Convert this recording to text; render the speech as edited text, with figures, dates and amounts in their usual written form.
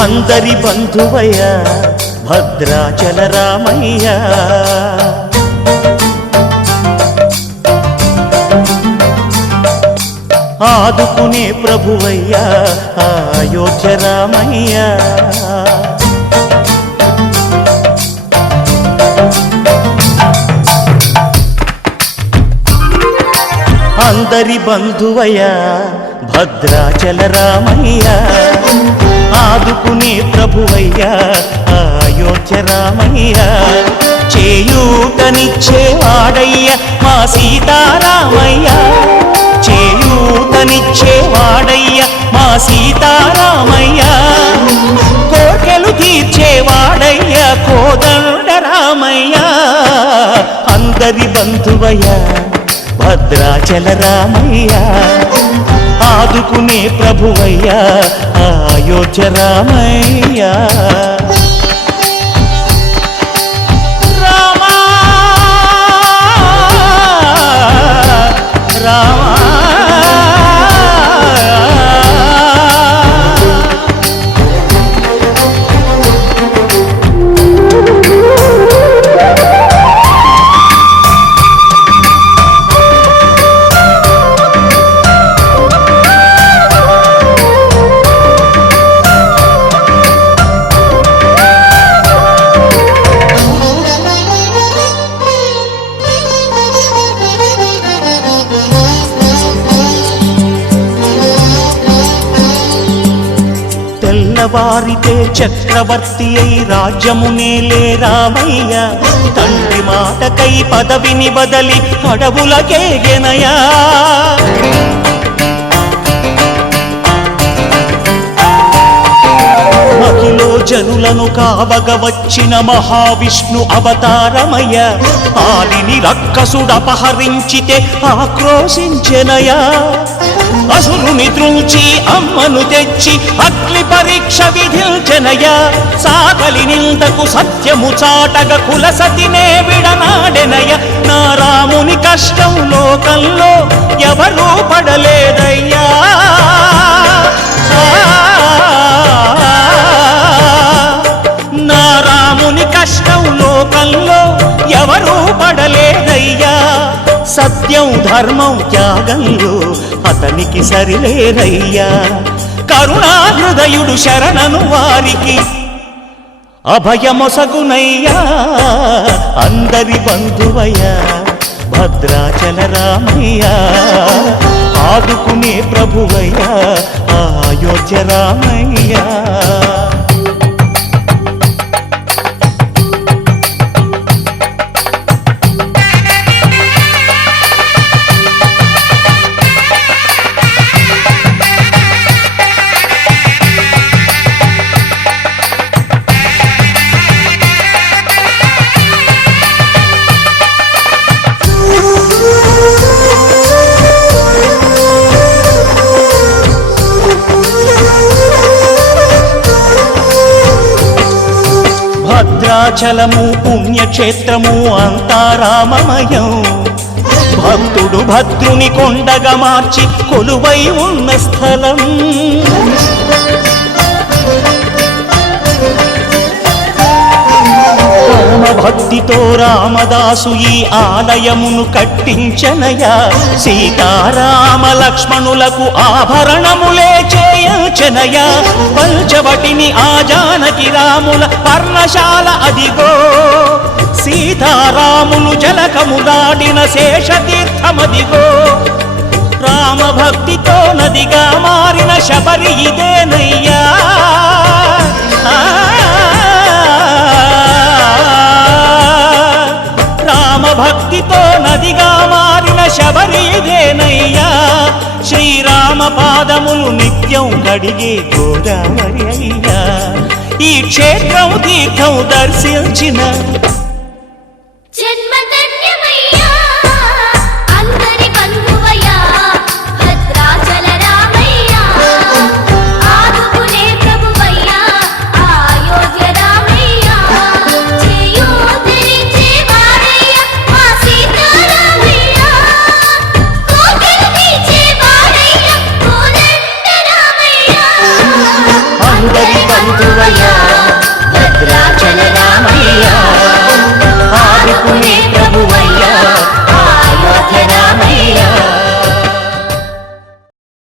అందరి బంధువయ్య భద్రాచల రామయ్య ఆదుకునే ప్రభువయ్య అయోధ్య రామయ్య అందరి బంధువయ్య భద్రాచల రామయ్య ఆదుకునే ప్రభువయ్య అయోధ్య రామయ్య చేయూతనిచ్చేవాడయ్య మా సీతారామయ్య చేయూతనిచ్చేవాడయ్య మా సీతారామయ్య కోర్కెలు తీర్చేవాడయ్య కోదండ రామయ్య అందరి బంధువయ్య భద్రాచల రామయ్య ఆదుకునే ప్రభువయ్య అయోధ్య రామయ్య రామా రామా తెల్లవారితే చక్రవర్తి అయి రాజ్యమునేలే రామయ్య తండ్రి మాటకై పదవిని బదలి అడవులకేగెనయా మహిలో జనులను కావగ వచ్చిన మహావిష్ణు అవతారమయ్య ఆదిని రక్కసుడపహరించితే ఆక్రోశించెనయా అసురుని త్రుంచి అమ్మను తెచ్చి అగ్ని పరీక్ష విధించెనయా సాగలి నిందకు సత్యము చాటగ కులసతినే విడనాడెనయ నా రాముని కష్టం లోకంలో ఎవరూ పడలేదయ్యా నా రాముని కష్టం లోకంలో ఎవరూ పడలేదయ్యా సత్యం ధర్మం త్యాగంలో అతనికి సరిలేరయ్యా కరుణా హృదయుడు శరణను వారికి అభయమొసగునయ్యా అందరి బంధువయ్య భద్రాచల రామయ్య ఆదుకునే ప్రభువయ్య అయోధ్య రామయ్య భద్రాచలము పుణ్యక్షేత్రము అంతా రామమయం భక్తుడు భద్రుని కొండగా మార్చి కొలువై ఉన్న స్థలం భక్తితో రామదాసు ఈ ఆలయమును కట్టించనయా సీతారామ లక్ష్మణులకు ఆభరణములే చేయించనయా పంచవటిని ఆ జానకి రాముల పర్ణశాల అదిగో సీతారాములు జలకములాడిన శేషతీర్థమదిగో రామ భక్తితో నదిగా మారిన శబరి ఇదేనయ్యా భక్తితో నదిగా మారిన శబరి ఇదేనయ్యా శ్రీరామ పాదములు నిత్యం కడిగే గోదావరి అయ్యా ఈ క్షేత్రం తీర్థం దర్శించిన